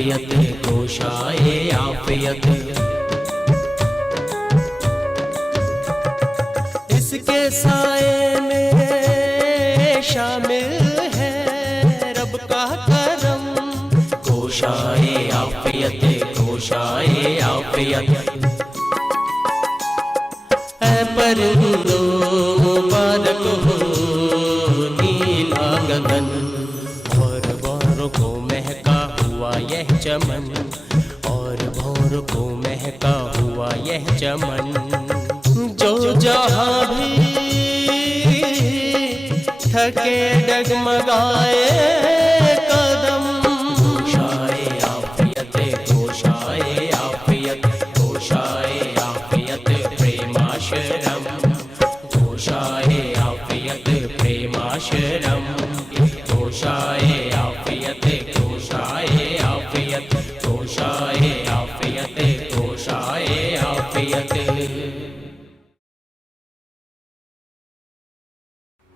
आफियत गोशाए आफियत। इसके साए में शामिल है रब का करम, गोशाए आफियत गोशाए आफियत। ऐ परिंदों मुबारक हो नीला गगन, और भौरों को महका हुआ यह चमन, और भौरों को महका हुआ यह चमन। जो जहाँ भी थके डगमगाए कदम, गोशाए आफियत गोशाए आफियत गोशाए आफियत प्रेमाशरम, गोशाए आफियत प्रेमाशरम, गोशाए आफियत गोशाए आफियत गोशाए आफियत गोशाए आफियत।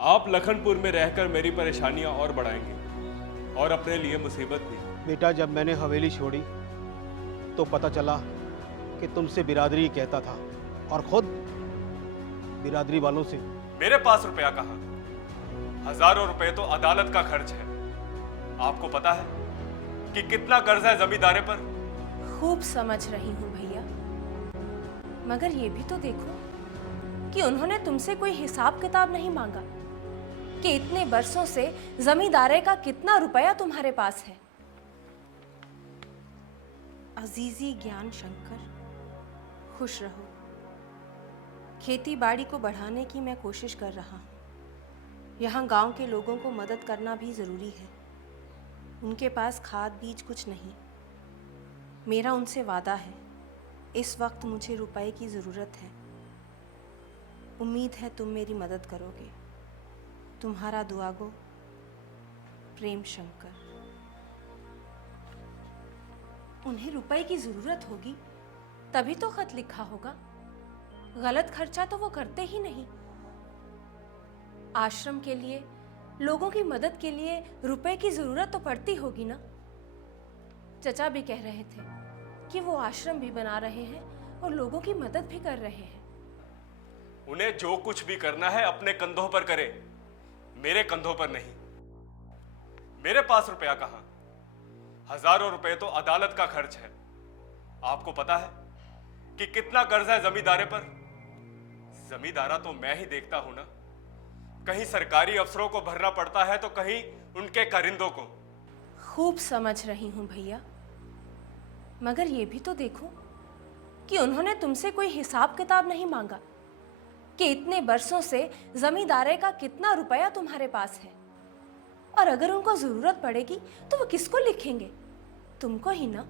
आप लखनपुर में रहकर मेरी परेशानियां और बढ़ाएंगे और अपने लिए मुसीबत भी। बेटा, जब मैंने हवेली छोड़ी तो पता चला कि तुमसे बिरादरी कहता था, और खुद बिरादरी वालों से। मेरे पास रुपया कहाँ, हजारों रुपए तो अदालत का खर्च है। आपको पता है कि कितना कर्ज है जमींदारे पर? खूब समझ रही हूँ भैया, मगर ये भी तो देखो कि उन्होंने तुमसे कोई हिसाब किताब नहीं मांगा कि इतने बरसों से जमींदारे का कितना रुपया तुम्हारे पास है। अजीजी ज्ञान शंकर, खुश रहो। खेती बाड़ी को बढ़ाने की मैं कोशिश कर रहा हूँ। यहाँ गांव के लोगों को मदद करना भी ज़रूरी है। उनके पास खाद बीज कुछ नहीं। मेरा उनसे वादा है, इस वक्त मुझे रुपए की ज़रूरत है। उम्मीद है तुम मेरी मदद करोगे। तुम्हारा दुआगो प्रेम शंकर। उन्हें रुपए की जरूरत होगी तभी तो खत लिखा होगा, गलत खर्चा तो वो करते ही नहीं। आश्रम के लिए, लोगों की मदद के लिए रुपए की जरूरत तो पड़ती होगी ना। चचा भी कह रहे थे कि वो आश्रम भी बना रहे हैं और लोगों की मदद भी कर रहे हैं। उन्हें जो कुछ भी करना है अपने कंधों पर करे, मेरे कंधों पर नहीं। मेरे पास रुपया कहाँ, हजारों रुपए तो अदालत का खर्च है। आपको पता है कि कितना कर्ज है जमींदारे पर? जमींदारा तो मैं ही देखता हूं ना। कहीं सरकारी अफसरों को भरना पड़ता है तो कहीं उनके कारिंदों को। खूब समझ रही हूं भैया, मगर ये भी तो देखो कि उन्होंने तुमसे कोई हिसाब किताब नहीं मांगा कि इतने बरसों से जमींदारे का कितना रुपया तुम्हारे पास है। और अगर उनको जरूरत पड़ेगी तो वो किसको लिखेंगे? तुमको ही ना।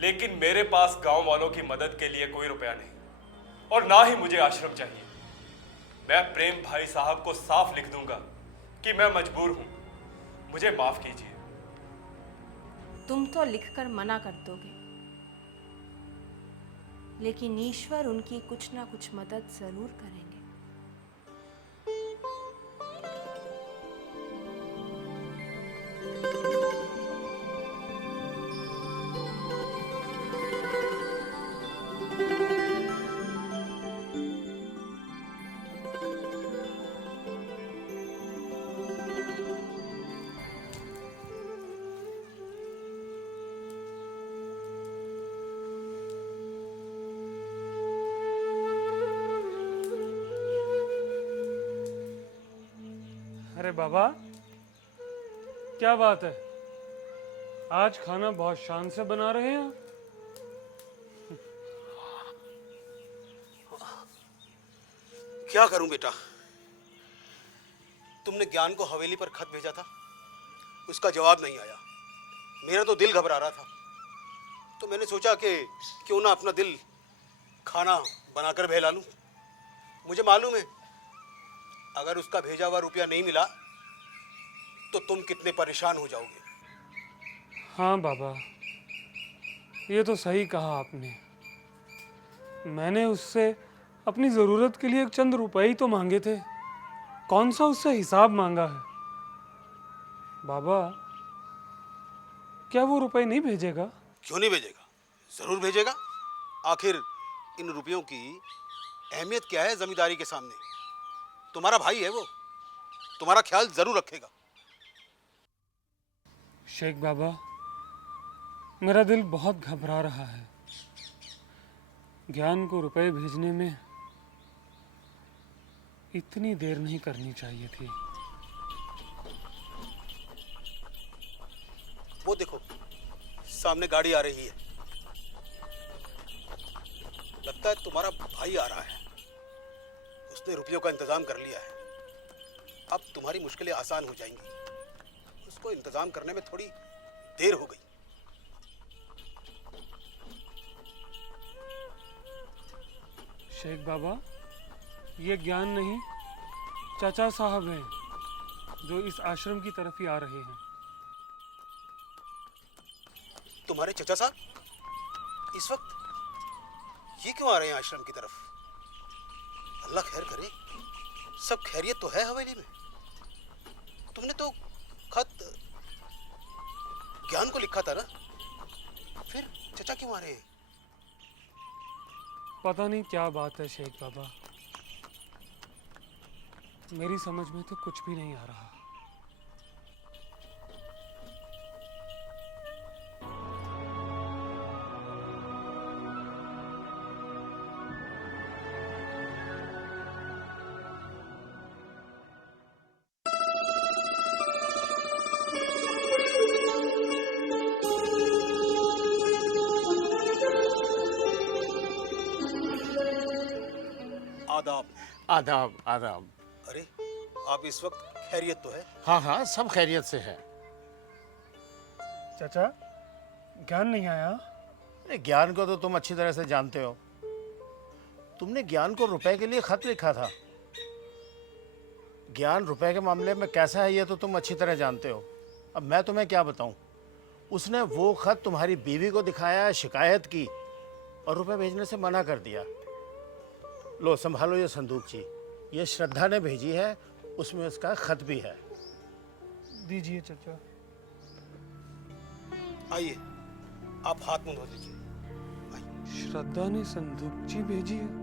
लेकिन मेरे पास गांव वालों की मदद के लिए कोई रुपया नहीं, और ना ही मुझे आश्रम चाहिए। मैं प्रेम भाई साहब को साफ लिख दूंगा कि मैं मजबूर हूं, मुझे माफ कीजिए। तुम तो लिखकर मना कर दोगे, लेकिन ईश्वर उनकी कुछ ना कुछ मदद जरूर करेंगे। अरे बाबा, क्या बात है? आज खाना बहुत शान से बना रहे हैं। क्या करूं बेटा, तुमने ज्ञान को हवेली पर खत भेजा था, उसका जवाब नहीं आया। मेरा तो दिल घबरा रहा था, तो मैंने सोचा कि क्यों ना अपना दिल खाना बनाकर बहला लूं। मुझे मालूम है अगर उसका भेजा हुआ रुपया नहीं मिला तो तुम कितने परेशान हो जाओगे। हाँ बाबा, ये तो सही कहा आपने। मैंने उससे अपनी ज़रूरत के लिए एक चंद रुपए ही तो मांगे थे, कौन सा उससे हिसाब मांगा है। बाबा, क्या वो रुपए नहीं भेजेगा? क्यों नहीं भेजेगा? जरूर भेजेगा। आखिर इन रुपयों की अहमियत क्या है जमींदारी के सामने? तुम्हारा भाई है वो, तुम्हारा ख्याल जरूर रखेगा। शेख बाबा, मेरा दिल बहुत घबरा रहा है। ज्ञान को रुपए भेजने में इतनी देर नहीं करनी चाहिए थी। वो देखो, सामने गाड़ी आ रही है। लगता है तुम्हारा भाई आ रहा है। उसने रुपयों का इंतजाम कर लिया है। अब तुम्हारी मुश्किलें आसान हो जाएंगी। उसको इंतजाम करने में थोड़ी देर हो गई। शेख बाबा, ये ज्ञान नहीं, चाचा साहब हैं जो इस आश्रम की तरफ ही आ रहे हैं। तुम्हारे चचा साहब इस वक्त ये क्यों आ रहे हैं आश्रम की तरफ? अल्लाह खैर करे, सब खैरियत तो है हवेली में? तुमने तो खत ज्ञान को लिखा था ना, फिर चचा क्यों आ रहे हैं? पता नहीं क्या बात है शेख बाबा, मेरी समझ में तो कुछ भी नहीं आ रहा। आदाब। आदाब आदाब। अरे, आप इस वक्त खैरियत तो है? हाँ हाँ, सब खैरियत से है। चाचा, ज्ञान नहीं आया? अरे ज्ञान को तो तुम अच्छी तरह से जानते हो। तुमने ज्ञान को रुपए के लिए खत लिखा था। ज्ञान रुपए के मामले में कैसा है ये तो तुम अच्छी तरह जानते हो। अब मैं तुम्हें क्या बताऊं। उसने वो खत तुम्हारी बीवी को दिखाया, शिकायत की और रुपए भेजने से मना कर दिया। लो संभालो ये संदूक जी, ये श्रद्धा ने भेजी है, उसमें उसका खत भी है। दीजिए चाचा। आइए, आप हाथ मुंह धो लीजिए। श्रद्धा ने संदूकची भेजी है?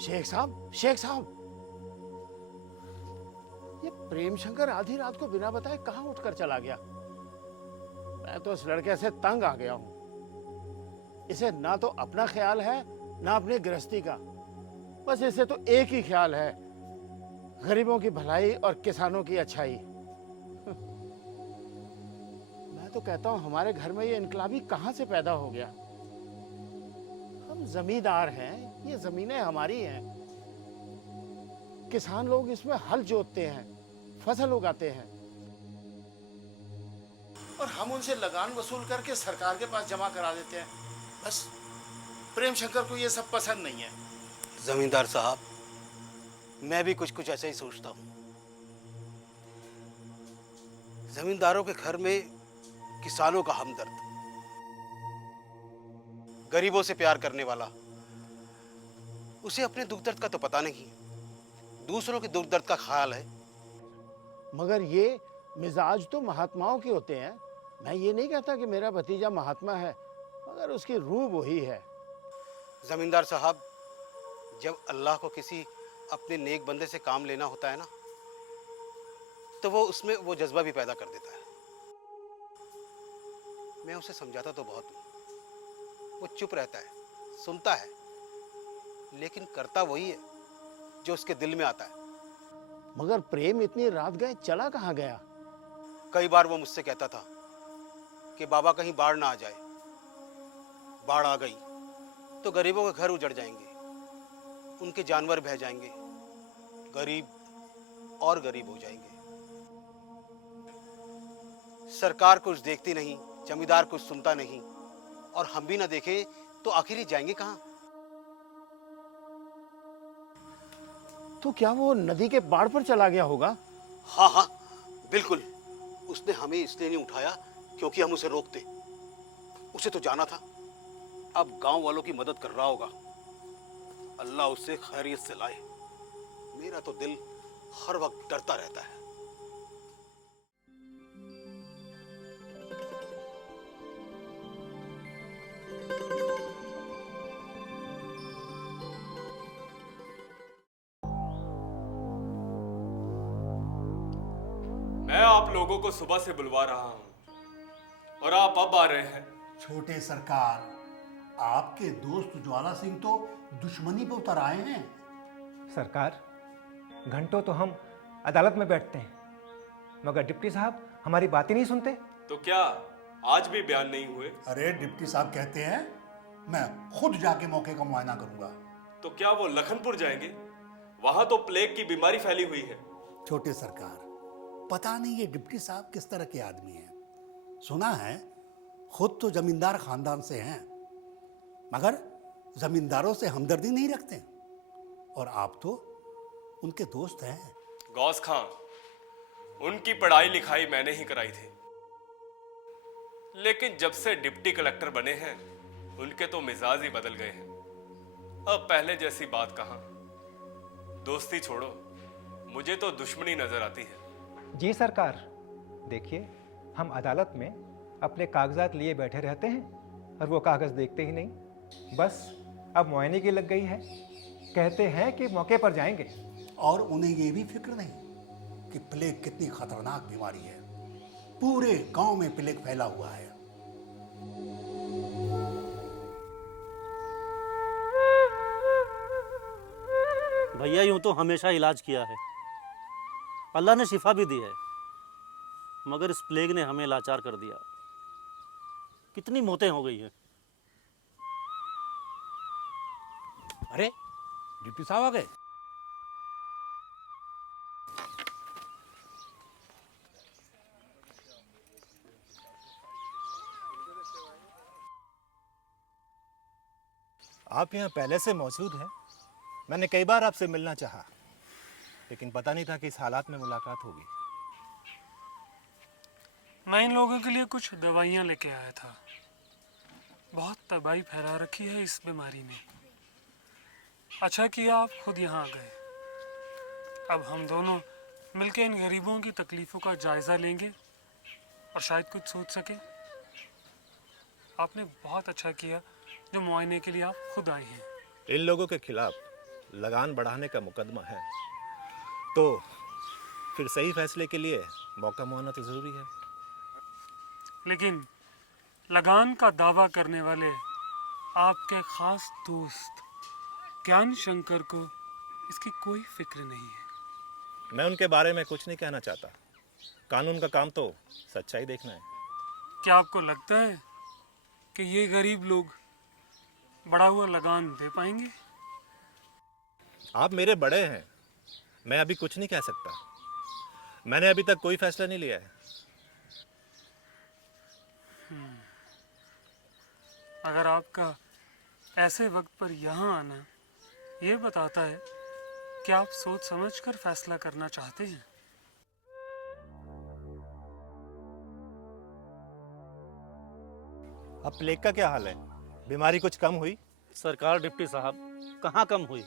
शेख साहब, ये प्रेम शंकर आधी रात को बिना बताए कहाँ उठकर चला गया? मैं तो इस लड़के से तंग आ गया हूं। इसे ना तो अपना ख्याल है ना अपनी गृहस्थी का, बस इसे तो एक ही ख्याल है, गरीबों की भलाई और किसानों की अच्छाई। मैं तो कहता हूं हमारे घर में ये इनकलाबी कहां से पैदा हो गया? हम जमींदार हैं, ये जमीनें हमारी हैं। किसान लोग इसमें हल जोतते हैं, फसल उगाते हैं, और हम उनसे लगान वसूल करके सरकार के पास जमा करा देते हैं। बस प्रेम शंकर को ये सब पसंद नहीं है। जमींदार साहब, मैं भी कुछ कुछ ऐसा ही सोचता हूँ। जमींदारों के घर में किसानों का हमदर्द, गरीबों से प्यार करने वाला, उसे अपने दुख दर्द का तो पता नहीं, दूसरों के दुख दर्द का ख्याल है। मगर ये मिजाज तो महात्माओं के होते हैं। मैं ये नहीं कहता कि मेरा भतीजा महात्मा है, मगर उसकी रूह वही है। जमींदार साहब, जब अल्लाह को किसी अपने नेक बंदे से काम लेना होता है ना, तो वो उसमें वो जज्बा भी पैदा कर देता है। मैं उसे समझाता तो बहुत हूँ, वो चुप रहता है, सुनता है, लेकिन करता वही है जो उसके दिल में आता है। मगर प्रेम इतनी रात गए चला कहाँ गया? कई बार वो मुझसे कहता था कि बाबा कहीं बाढ़ ना आ जाए। बाढ़ आ गई तो गरीबों के घर उजड़ जाएंगे, उनके जानवर बह जाएंगे, गरीब और गरीब हो जाएंगे। सरकार कुछ देखती नहीं, जमींदार कुछ सुनता नहीं, और हम भी ना देखें तो आखिर ही जाएंगे कहाँ? तो क्या वो नदी के बाढ़ पर चला गया होगा? हाँ हाँ, बिल्कुल। उसने हमें इसलिए नहीं उठाया क्योंकि हम उसे रोकते। उसे तो जाना था, अब गांव वालों की मदद कर रहा होगा। अल्लाह उससे खैरियत से लाए। मेरा तो दिल हर वक्त डरता रहता है। मैं आप लोगों को सुबह से बुलवा रहा हूं और आप अब आ रहे हैं। छोटे सरकार, आपके दोस्त ज्वाला सिंह तो दुश्मनी पे उतर आए हैं। सरकार, घंटों तो हम अदालत में बैठते हैं, मगर डिप्टी साहब हमारी बात ही नहीं सुनते। तो क्या आज भी बयान नहीं हुए? अरे डिप्टी साहब कहते हैं मैं खुद जाके मौके का मुआयना करूंगा। तो क्या वो लखनपुर जाएंगे? वहां तो प्लेग की बीमारी फैली हुई है। छोटे सरकार, पता नहीं ये डिप्टी साहब किस तरह के आदमी हैं। सुना है खुद तो जमींदार खानदान से हैं, मगर जमींदारों से हमदर्दी नहीं रखते, और आप तो उनके दोस्त हैं। गौस खां, उनकी पढ़ाई लिखाई मैंने ही कराई थी, लेकिन जब से डिप्टी कलेक्टर बने हैं उनके तो मिजाज ही बदल गए हैं। अब पहले जैसी बात कहां। दोस्ती छोड़ो, मुझे तो दुश्मनी नजर आती है। जी सरकार, देखिए हम अदालत में अपने कागजात लिए बैठे रहते हैं और वो कागज़ देखते ही नहीं। बस अब मुआयने की लग गई है, कहते हैं कि मौके पर जाएंगे। और उन्हें ये भी फिक्र नहीं कि प्लेग कितनी खतरनाक बीमारी है। पूरे गांव में प्लेग फैला हुआ है। भैया यूं तो हमेशा इलाज किया है, अल्लाह ने शिफा भी दी है, मगर इस प्लेग ने हमें लाचार कर दिया। कितनी मौतें हो गई हैं। अरे डिप्टी साहब आ गए। आप यहाँ पहले से मौजूद हैं। मैंने कई बार आपसे मिलना चाहा, लेकिन पता नहीं था कि इस हालात में मुलाकात होगी। मैं इन लोगों के लिए कुछ दवाइयाँ लेके आया था। बहुत तबाही फैला रखी है इस बीमारी ने। अच्छा किया आप खुद यहाँ आ गए। अब हम दोनों मिलके इन गरीबों की तकलीफ़ों का जायज़ा लेंगे और शायद कुछ सोच सके। आपने बहुत अच्छा किया जो मुआयने के लिए आप खुद आए हैं। इन लोगों के खिलाफ लगान बढ़ाने का मुकदमा है, तो फिर सही फैसले के लिए मौका मुआना तो ज़रूरी है। लेकिन लगान का दावा करने वाले आपके खास दोस्त ज्ञान शंकर को इसकी कोई फिक्र नहीं है। मैं उनके बारे में कुछ नहीं कहना चाहता। कानून का काम तो सच्चाई देखना है। क्या आपको लगता है कि ये गरीब लोग बढ़ा हुआ लगान दे पाएंगे? आप मेरे बड़े हैं, मैं अभी कुछ नहीं कह सकता। मैंने अभी तक कोई फैसला नहीं लिया है। अगर आपका ऐसे वक्त पर यहाँ आना ये बताता है कि आप सोच समझकर फैसला करना चाहते हैं। अब प्लेग का क्या हाल है? बीमारी कुछ कम हुई? सरकार डिप्टी साहब, कहाँ कम हुई,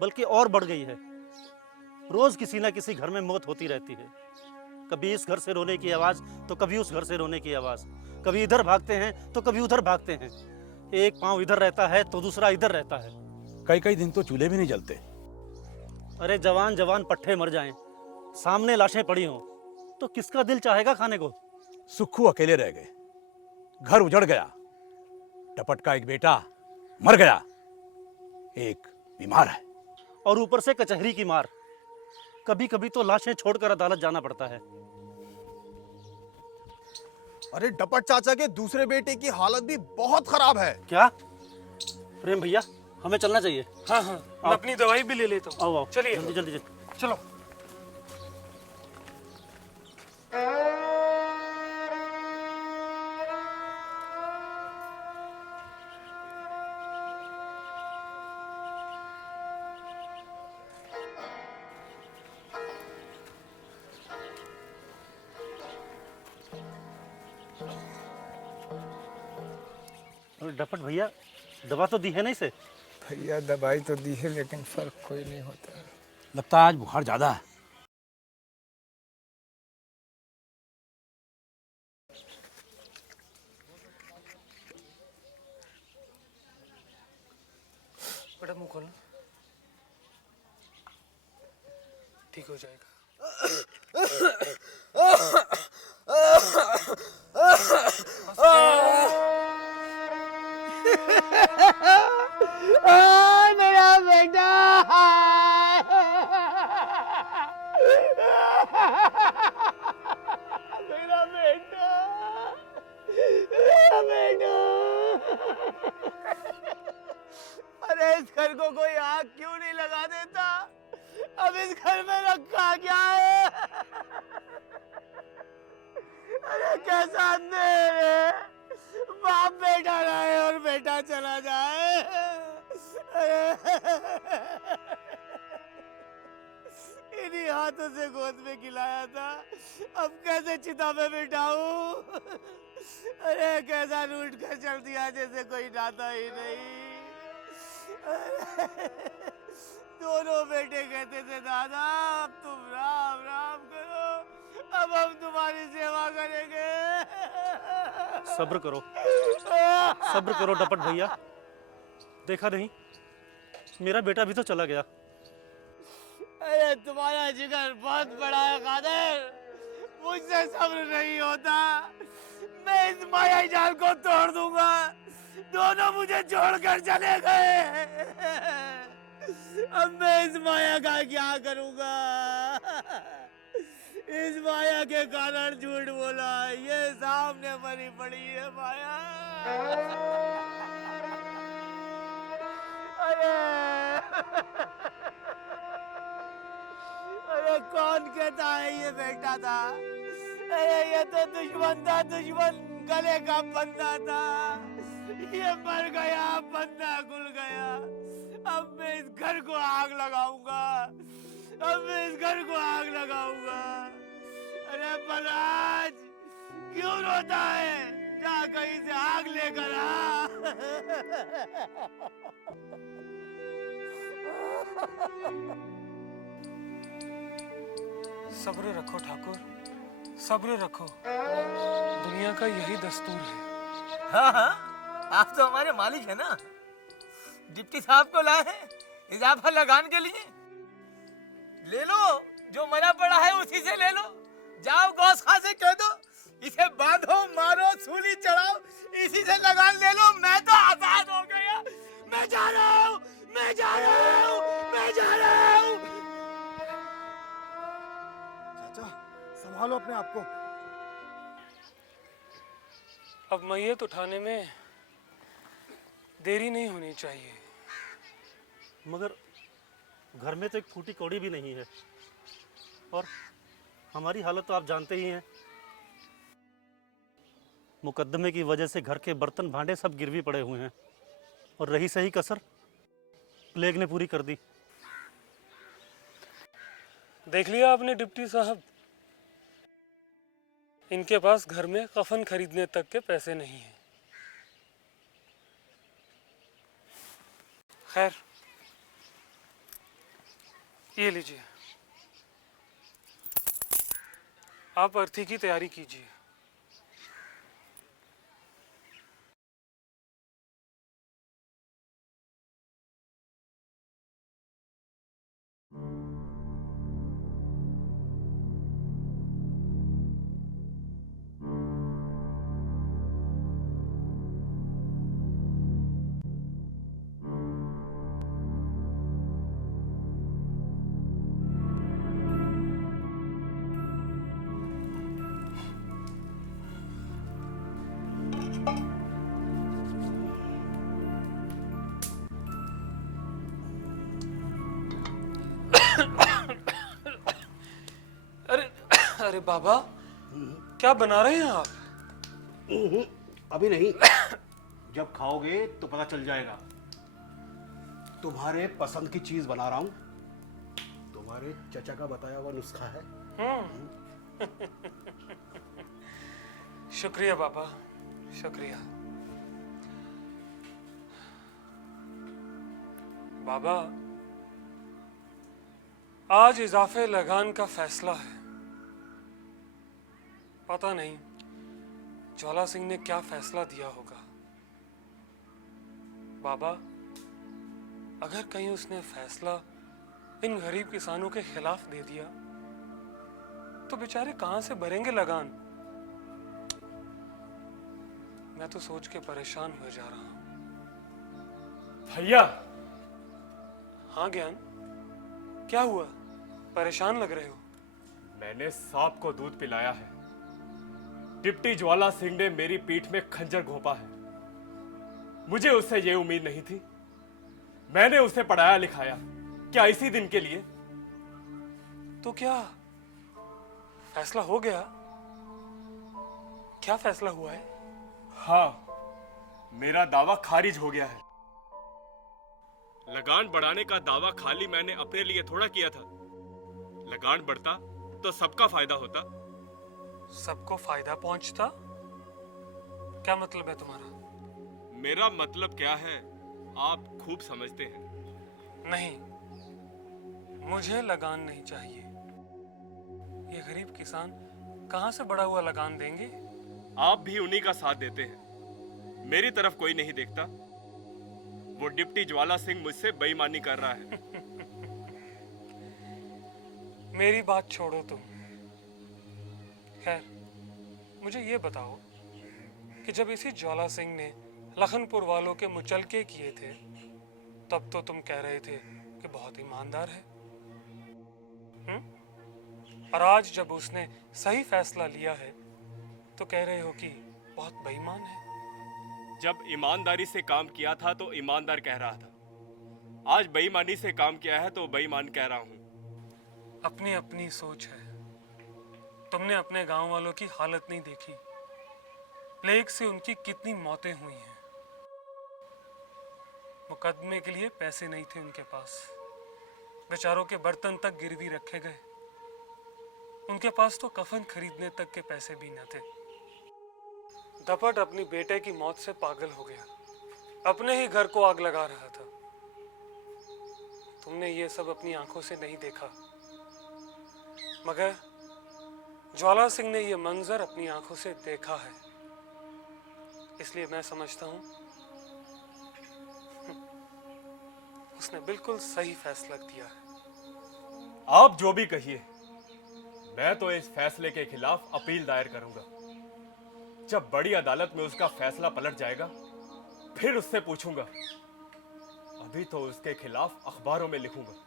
बल्कि और बढ़ गई है। रोज किसी ना किसी घर में मौत होती रहती है। कभी इस घर से रोने की आवाज़ तो कभी उस घर से रोने की आवाज़। कभी इधर भागते हैं तो कभी उधर भागते हैं। एक पाँव इधर रहता है तो दूसरा इधर रहता है। कई कई दिन तो चूल्हे भी नहीं जलते। अरे जवान जवान पट्ठे मर जाएं, सामने लाशें पड़ी हों, तो किसका दिल चाहेगा खाने को? सुक्खू अकेले रह गए, घर उजड़ गया, टपट का एक बेटा मर गया, एक बीमार है, और ऊपर से कचहरी की मार। कभी कभी तो लाशें छोड़कर अदालत जाना पड़ता है। अरे डपट चाचा के दूसरे बेटे की हालत भी बहुत खराब है। क्या प्रेम भैया, हमें चलना चाहिए। हाँ हाँ, मैं अपनी दवाई भी ले लेता हूँ। आओ आओ, चलिए जल्दी जल्दी जल्दी। चलो। डपट भैया, दवा तो दी है ना इसे? भैया दवाई तो दी है लेकिन फर्क कोई नहीं होता। लगता है आज बुखार ज्यादा है। बेटा मुंह खोलना, ठीक हो जाएगा। मेरा बेटा, मेरा बेटा, मेरा बेटा। अरे इस घर को कोई आग क्यों नहीं लगा देता? अब इस घर में रखा क्या है? अरे कैसा अंधेर है, बाप बेटा रहे और बेटा चला जाए। इन्हीं हाथों से गोद में खिलाया था, अब कैसे चिता में बिठाऊं? अरे कैसा रूठ कर चल दिया जैसे कोई नाता ही नहीं। दोनों बेटे कहते थे दादा अब तुम राम राम करो, अब हम तुम्हारी सेवा करेंगे। सब्र करो, सब्र करो डपट भैया। देखा नहीं, मेरा बेटा भी तो चला गया। अरे तुम्हारा जिगर बहुत बड़ा है कादर, मुझसे सब्र नहीं होता। मैं इस माया जाल को तोड़ दूंगा। दोनों मुझे छोड़कर चले गए, अब मैं इस माया का क्या करूंगा? इस माया के कारण झूठ बोला, ये सामने मरी पड़ी है माया। अरे कौन कहता है ये बेटा था? अरे ये तो दुश्मन था, दुश्मन गले का बंदा था। ये मर गया, बंदा खुल गया। अब मैं इस घर को आग लगाऊंगा, अब मैं इस घर को आग लगाऊंगा। अरे बलराज क्यों रोता है? जा कहीं से आग लेकर आ। सब्र रखो ठाकुर, सब्र रखो। दुनिया का यही दस्तूर है। हाँ हाँ, आप तो हमारे मालिक है ना। डिप्टी साहब को लाए इजाफा लगान के लिए ले लो, जो मना पड़ा है उसी से ले लो। जाओ गौस खां से कह दो, इसे बांधो, मारो, सूली चढ़ाओ, इसी से लगान ले लो। मैं तो आजाद हो गया। मैं जा रहा हूँ, मैं जा रहा हूँ, मैं जा रहा हूँ। चाचा संभालो अपने आप को। अब मैयत उठाने में देरी नहीं होनी चाहिए। मगर घर में तो एक फूटी कौड़ी भी नहीं है, और हमारी हालत तो आप जानते ही हैं। मुकद्दमे की वजह से घर के बर्तन भांडे सब गिरवी पड़े हुए हैं, और रही सही कसर प्लेग ने पूरी कर दी। देख लिया आपने डिप्टी साहब, इनके पास घर में कफन खरीदने तक के पैसे नहीं हैं। खैर, ये लीजिए, आप अर्थी की तैयारी कीजिए। अरे बाबा, क्या बना रहे हैं आप? अभी नहीं, जब खाओगे तो पता चल जाएगा। तुम्हारे पसंद की चीज बना रहा हूं, तुम्हारे चचा का बताया हुआ नुस्खा है। शुक्रिया बाबा, शुक्रिया। बाबा, आज इजाफे लगान का फैसला है। पता नहीं ज्वाला सिंह ने क्या फैसला दिया होगा। बाबा, अगर कहीं उसने फैसला इन गरीब किसानों के खिलाफ दे दिया तो बेचारे कहां से भरेंगे लगान? मैं तो सोच के परेशान हो जा रहा हूं। भैया! हाँ ज्ञान, क्या हुआ? परेशान लग रहे हो? मैंने सांप को दूध पिलाया है। डिप्टी ज्वाला सिंह ने मेरी पीठ में खंजर घोंपा है। मुझे उससे ये उम्मीद नहीं थी। मैंने उसे पढ़ाया लिखाया, क्या इसी दिन के लिए? तो क्या फैसला हो गया? क्या फैसला हुआ है? हाँ, मेरा दावा खारिज हो गया है। लगान बढ़ाने का दावा खाली मैंने अपने लिए थोड़ा किया था। लगान बढ़ता तो सबका फायदा होता। सबको फायदा पहुंचता? क्या मतलब है तुम्हारा? मेरा मतलब क्या है आप खूब समझते हैं। नहीं, मुझे लगान नहीं चाहिए। ये गरीब किसान कहां से बढ़ा हुआ लगान देंगे? आप भी उन्हीं का साथ देते हैं, मेरी तरफ कोई नहीं देखता। वो डिप्टी ज्वाला सिंह मुझसे बेईमानी कर रहा है। मेरी बात छोड़ो तुम। खैर, मुझे ये बताओ कि जब इसी ज्वाला सिंह ने लखनपुर वालों के मुचलके किए थे, तब तो तुम कह रहे थे कि बहुत ईमानदार है। और आज जब उसने सही फैसला लिया है तो कह रहे हो कि बहुत बेईमान है। जब ईमानदारी से काम किया था तो ईमानदार कह रहा था। आज बेईमानी से काम किया है तो बेईमान कह रहा हूं। अपनी अपनी सोच है। तुमने अपने गांव वालों की हालत नहीं देखी। प्लेग से उनकी कितनी मौतें हुई हैं। मुकदमे के लिए पैसे नहीं थे उनके पास। बेचारों के बर्तन तक गिरवी रखे गए। उनके पास तो कफन खरीदने तक के पैसे भी न थे। दपट अपनी बेटे की मौत से पागल हो गया। अपने ही घर को आग लगा रहा था। तुमने ये सब अपनी आंखों से नहीं देखा, मगर ज्वाला सिंह ने यह मंजर अपनी आंखों से देखा है। इसलिए मैं समझता हूं उसने बिल्कुल सही फैसला दिया है। आप जो भी कहिए, मैं तो इस फैसले के खिलाफ अपील दायर करूंगा। जब बड़ी अदालत में उसका फैसला पलट जाएगा, फिर उससे पूछूंगा। अभी तो उसके खिलाफ अखबारों में लिखूंगा।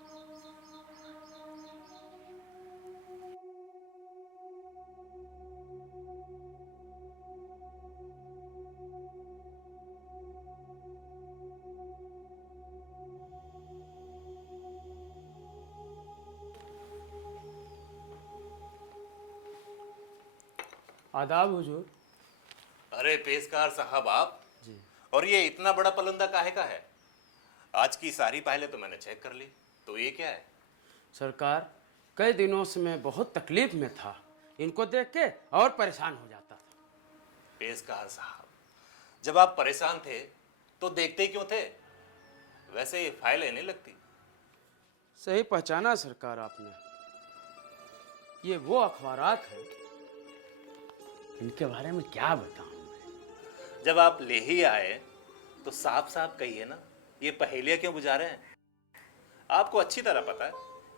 आदाब हुजूर। अरे पेशकार साहब आप जी। और ये इतना बड़ा पलंदा काहे का है? आज की सारी पहले तो मैंने चेक कर ली, तो ये क्या है? सरकार, कई दिनों से मैं बहुत तकलीफ में था, इनको देख के और परेशान हो जाता था। पेशकार साहब, जब आप परेशान थे तो देखते क्यों थे? वैसे ये फाइलें नहीं लगती। सही पहचाना सरकार आपने। ये वो अखबारात हैं, इनके बारे में क्या बताऊं मैं। जब आप ले ही आए तो साफ साफ कहिए ना, ये पहेलियां क्यों बुझा रहे हैं? आपको अच्छी तरह पता है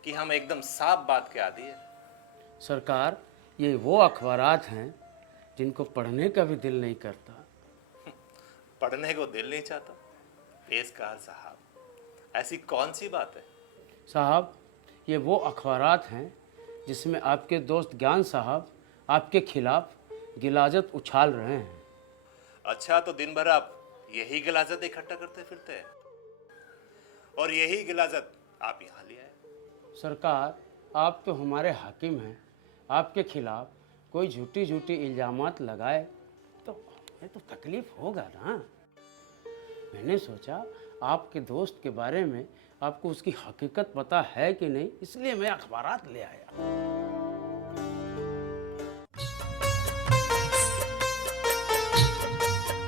कि हम एकदम साफ बात के आदी है। सरकार, ये वो अखबारात हैं जिनको पढ़ने का भी दिल नहीं करता। पढ़ने को दिल नहीं चाहता? पेशकार साहब, ऐसी कौन सी बात है? साहब, ये वो अखबारात हैं जिसमें आपके दोस्त ज्ञान साहब आपके खिलाफ गिलाजत उछाल रहे हैं। अच्छा, तो दिन भर आप यही गिलाजत इकट्ठा करते फिरते हैं और यही गिलाजत आप यहाँ ले आए? सरकार, आप तो हमारे हाकिम हैं। आपके खिलाफ कोई झूठी झूठी इल्जामात लगाए तो हमें तो तकलीफ होगा ना। मैंने सोचा आपके दोस्त के बारे में आपको उसकी हकीकत पता है कि नहीं, इसलिए मैं अखबारात ले आया।